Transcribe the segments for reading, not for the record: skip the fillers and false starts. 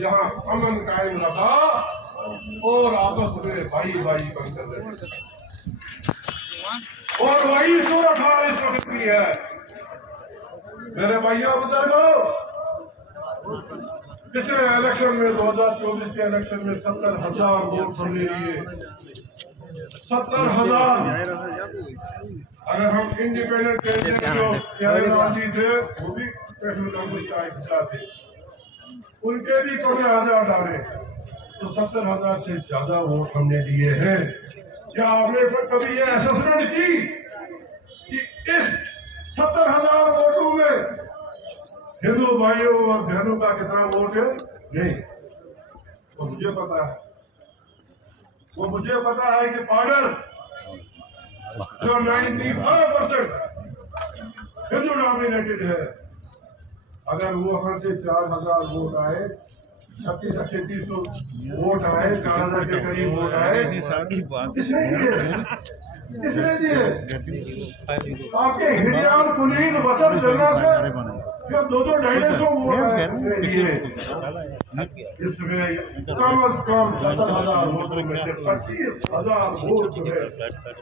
यहाँ अमन कायम रखा और आपस में भाई भाई बनकर रहे। और वही सूरत हाल इस वक्त की है मेरे भाइयों बुजुर्गों। पिछले इलेक्शन में 2024 के इलेक्शन में 70,000 वोट हमने लिए। 70,000। अगर हम इंडिपेंडेंट कैंडिडेट जो प्यारेलाल जी थे वो भी का हिस्सा थे, उनके भी 15,000 डाले तो 70,000 से ज्यादा वोट हमने लिए हैं। क्या आपने कभी ये असेसमेंट की कि इस 70,000 वोटों में हिंदू भाइयों और बहनों का कितना वोट है? नहीं, वो मुझे पता है। वो मुझे पता है कि पार्डर जो 95% हिंदू डोमिनेटेड है, अगर वो वहां से 4,000 वोट आए, 3600 वोट आए, 4,000 के करीब वोट आए, किसने दिए? आपके हिंडियाल कुलीन वसंत जन्ना से जब 200-250 वोट आए इसमें कम अज कम 70,000 वोटों में से 25,000 वोट जो है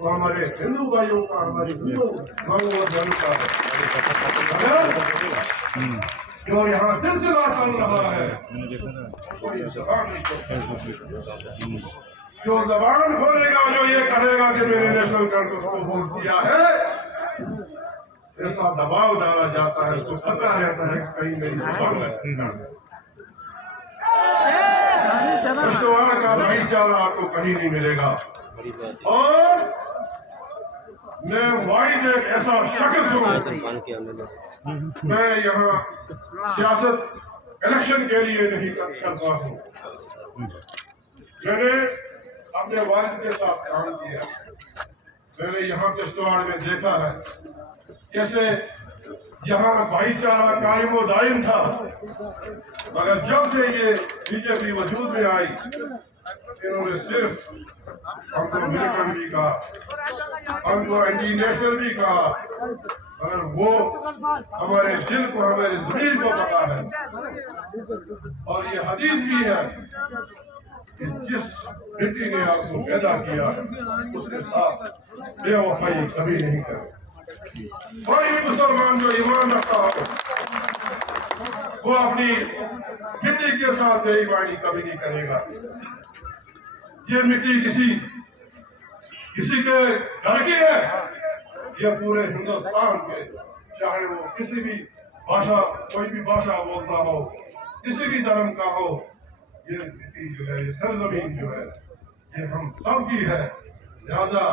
वो हमारे हिंदू भाइयों का, हमारे हिंदू भाइयों और बहनों का है। जो यहाँ सिलसिला चल रहा है जो जबान खोलेगा, जो ये कहेगा कि मैंने नेशनल कांग्रेस को वोट दिया है, ऐसा दबाव डाला जाता है, उसको पता रहता है कि कहीं मेरी किश्तवाड़ का भाईचारा आपको कहीं नहीं मिलेगा। और मैं वाइड एक ऐसा शख्स हूँ, मैं यहाँ सियासत इलेक्शन के लिए नहीं करता हूँ। मैंने अपने वालिद के साथ काम किया। मैंने यहाँ किश्तवाड़ में देखा है कैसे यहाँ भाईचारा कायम व दायम था, मगर जब से ये बीजेपी वजूद में आई, इन्होंने सिर्फ हमको मिलिटेंट भी कहा, हमको एंटी नेशनल भी कहा, मगर वो हमारे दिल को, हमारे जमीन को पता है। और ये हदीस भी है कि जिस मिट्टी ने आपको पैदा किया उसके साथ बेवफाई कभी नहीं करे। कोई भी मुसलमान जो ईमान रखता हो वो अपनी मिट्टी के साथ बेईमानी कभी नहीं करेगा। ये मिट्टी किसी के घर की है, ये पूरे हिंदुस्तान के, चाहे वो किसी भी भाषा, कोई भी भाषा बोलता हो, किसी भी धर्म का हो, ये मिट्टी जो है, ये सरजमीन जो है, ये हम सब की है। लिहाजा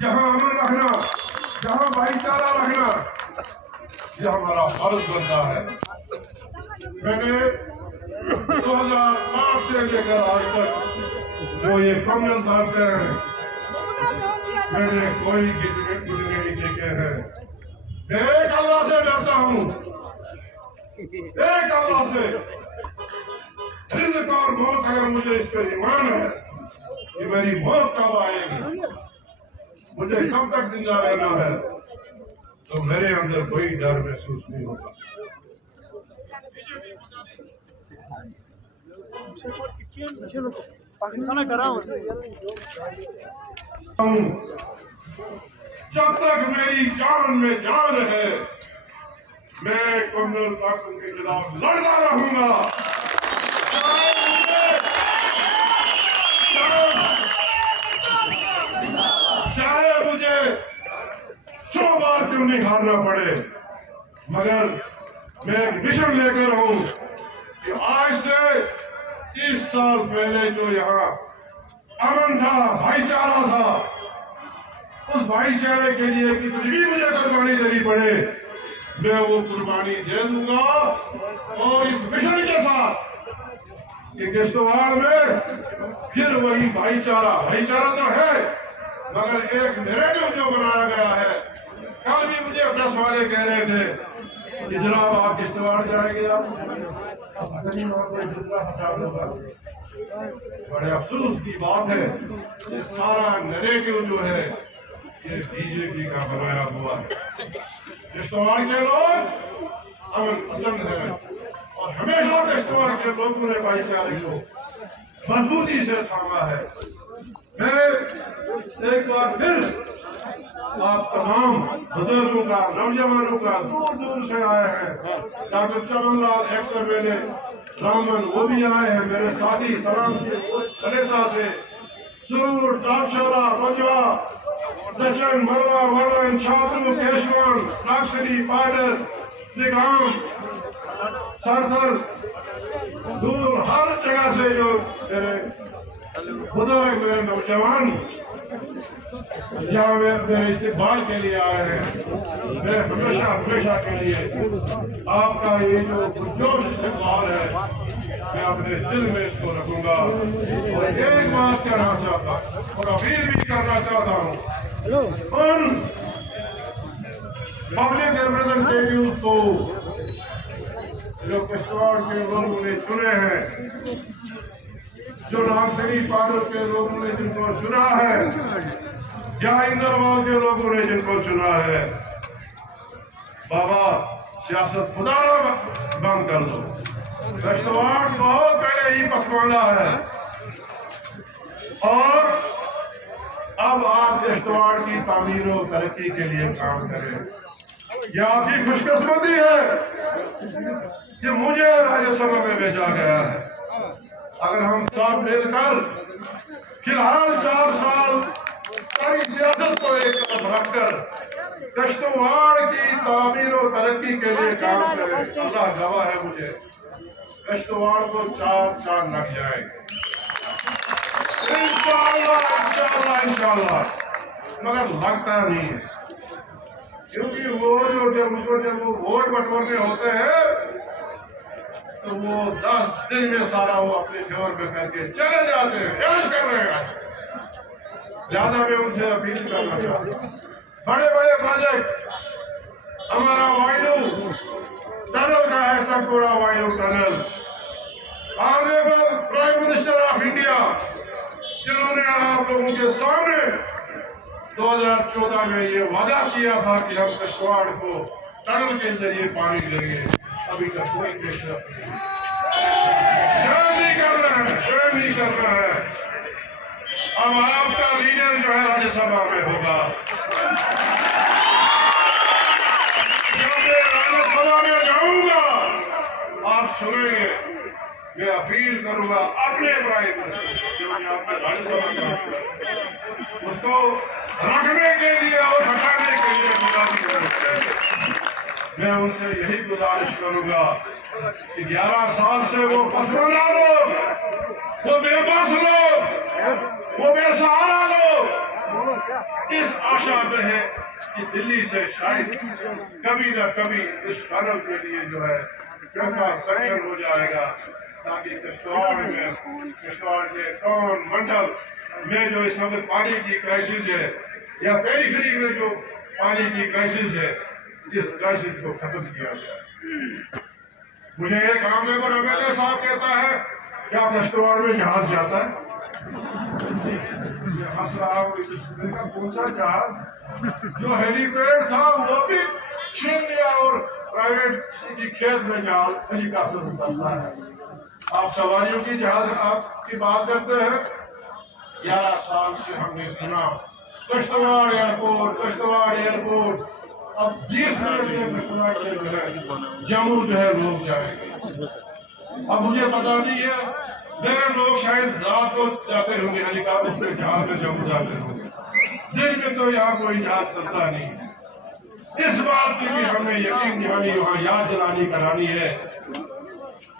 जहाँ अमन रखना, जहाँ भाईचारा रखना, ये हमारा फर्ज बनता है। मैंने 2005 से लेकर आज तक जो ये कॉमन करते हैं, मैंने कोई गुजरे नहीं देखे हैं। मैं एक अल्लाह से डरता हूँ, एक अल्लाह से। रिज़्क़ और मौत अगर मुझे इस पर ईमान है कि मेरी मौत कब आएगी, मुझे कब तक जिंदा रहना है, तो मेरे अंदर कोई डर महसूस नहीं होता। जब तक मेरी जान में जान है, मैं कमजोर ताकत के खिलाफ लड़ता रहूंगा। चाहे मुझे 100 बार क्यों नहीं हारना पड़े, मगर मैं एक मिशन लेकर हूं कि आज से 30 साल पहले जो यहाँ अमन था, भाईचारा था, उस भाईचारे के लिए कितनी भी मुझे कुर्बानी देनी पड़े, मैं वो कुर्बानी दे दूंगा। और इस मिशन के साथ कि किश्तवाड़ में फिर वही भाईचारा तो है, मगर एक नैरेटिव जो बनाया गया है। कल भी मुझे प्रेस वाले कह रहे थे कि जनाब आप किश्तवाड़ जाएंगे, आप बड़े अफसोस की बात है, ये सारा नैरेटिव जो है ये बीजेपी का बनाया हुआ है। किश्तवाड़ के लोग अमन पसंद है और और हमेशा किश्तवाड़ के लोगों ने भाईचारे को मजबूती से थामा है। मैं एक बार फिर आप तमाम बुजुर्गों का, नौजवानों का, दूर दूर से आए हैं, डॉक्टर चमनलाल एक्स-एमएलए रामन वो भी आए हैं, मेरे साथी सलाम सलेसा से सुरूर, टापशाला, बजवा, दशन, मरवा, वरवन, छात्रू, केशवान, नागसरी, पाडर, निगाम, सरदर, दूर हर जगह से जो मेरे बुजुर्ग, मेरे नौजवान यहाँ मेरे इस्तेमाल के लिए आए हैं। मैं हमेशा के लिए आपका ये जो जोश इस्तेमाल है, मैं अपने दिल में इसको रखूंगा। और एक बात कहना चाहता हूँ और अपील भी करना चाहता हूँ उन पब्लिक रिप्रेजेंटेटिव को जो किश्तवाड़ के लोगों ने चुने हैं, जो नागसरी पाडर के लोगों ने जिनको चुना है, या इंदरवाल के लोगों ने जिनको चुना है, बाबा सियासत खुदारा बंद कर दो। किश्तवाड़ बहुत पहले ही पसमानदा है और अब आप किश्तवाड़ की तामीर और तरक्की के लिए काम करें। यह आपकी खुशकिस्मती है कि मुझे राज्यसभा में भेजा गया है। अगर हम सब मिलकर फिलहाल 4 साल सारी सियासत को एक तरफ रखकर किश्तवाड़ की तामीर और तरक्की के लिए काम करें, अल्लाह गवाह है मुझे किश्तवाड़ को 4 चांद लग जाएंगे इंशाअल्लाह। मगर लगता नहीं है, क्योंकि वो जब वो वोट बटोरने होते हैं तो वो 10 दिन में सारा वो अपने फेवर में करके चले जाते हैं, ऐश कर रहे हैं। ज्यादा मैं उनसे अपील करना चाहता हूँ, बड़े बड़े प्रोजेक्ट, हमारा वायलू टनल का है, सब पूरा वायलू टनल, honourable prime minister of India जिन्होंने आप लोगों के सामने 2014 में ये वादा किया था कि हम किश्तवाड़ को टनल के जरिए पानी देंगे, अभी तक कोई पेशरफ नहीं कर रहा है। अब आपका लीडर जो है राज्यसभा में होगा, जब मैं राज्यसभा में जाऊंगा आप सुनेंगे, मैं अपील करूंगा अपने प्राइम मिनिस्टर राज्यसभा उसको रखने के लिए और हटाने के लिए मैं उनसे यही गुजारिश करूंगा कि 11 साल से वो पसमानदा लोग, वो बेबस लोग, वो बेसहारा लोग इस आशा में है कि दिल्ली से शायद कभी न कभी इस टनल के लिए जो है पैसा सक्षम हो जाएगा, ताकि किश्तवाड़ के कौन मंडल में जो इस वक्त पानी की क्राइसिस है या पेरिफेरी में जो पानी की क्राइसिस है, इस क्राइसिस को खत्म किया जाए। मुझे एक आम लेबर एमएलए साहब कहता है क्या किश्तवाड़ में जहाज जाता है? कौन सा जहाज? जो हेलीपैड था वो भी छीन लिया और प्राइवेट की खेत में जहाज हेलीकॉप्टर उतरता है। आप सवारियों की जहाज आपकी बात करते हैं। 11 साल से हमने सुना किश्तवाड़ एयरपोर्ट, अब 20 मिनट में किश्तवाड़ से जो है जम्मू जो है लोग जाएंगे। अब मुझे पता नहीं है, मेरे लोग शायद रात को जाते होंगे हेलीकॉप्टर से, जहाज में जम्मू जाते होंगे, दिन में तो यहाँ कोई जहाज चलता नहीं है। इस बात की भी हमें यकीन दिलानी, वहाँ याद दिलानी करानी है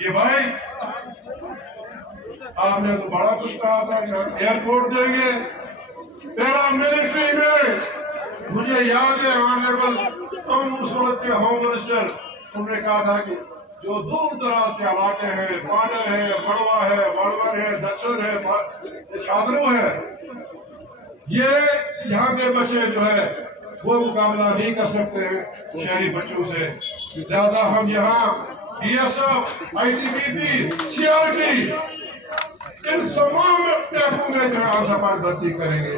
कि भाई आपने तो बड़ा कुछ कहा था कि एयरपोर्ट देंगे, पैरामिलिट्री में मुझे याद है ऑनरेबल उस वक्त के होम मिनिस्टर, उन्होंने कहा था कि जो दूर दराज के इलाके हैं, पाडर है, बड़वा है, वड़वन है, दक्षिण है, छात्रू है, ये यहाँ के बच्चे जो है वो मुकाबला नहीं कर सकते हैं शहरी बच्चों से। लिहाजा हम यहाँ बीएसएफ, आईटीबीपी, सीआरपी इन तमाम कैंपों में जो है सफाई भर्ती करेंगे।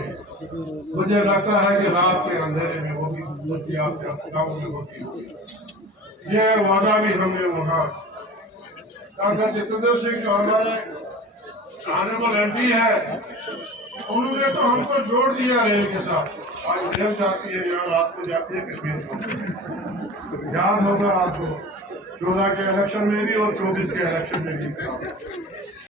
मुझे लगता है कि रात के अंधेरे में होगी, आपके गाँव में होगी। ये वादा भी हमने वहाँ डॉक्टर जितेंद्र सिंह जो हमारे ऑनरेबल MP है, उन्होंने तो हमको जोड़ दिया रेल के साथ। आज रेल जाती है यहाँ, रात को जाती है कश्मीर को। याद होगा आपको 14 के इलेक्शन में भी और 24 के इलेक्शन में भी।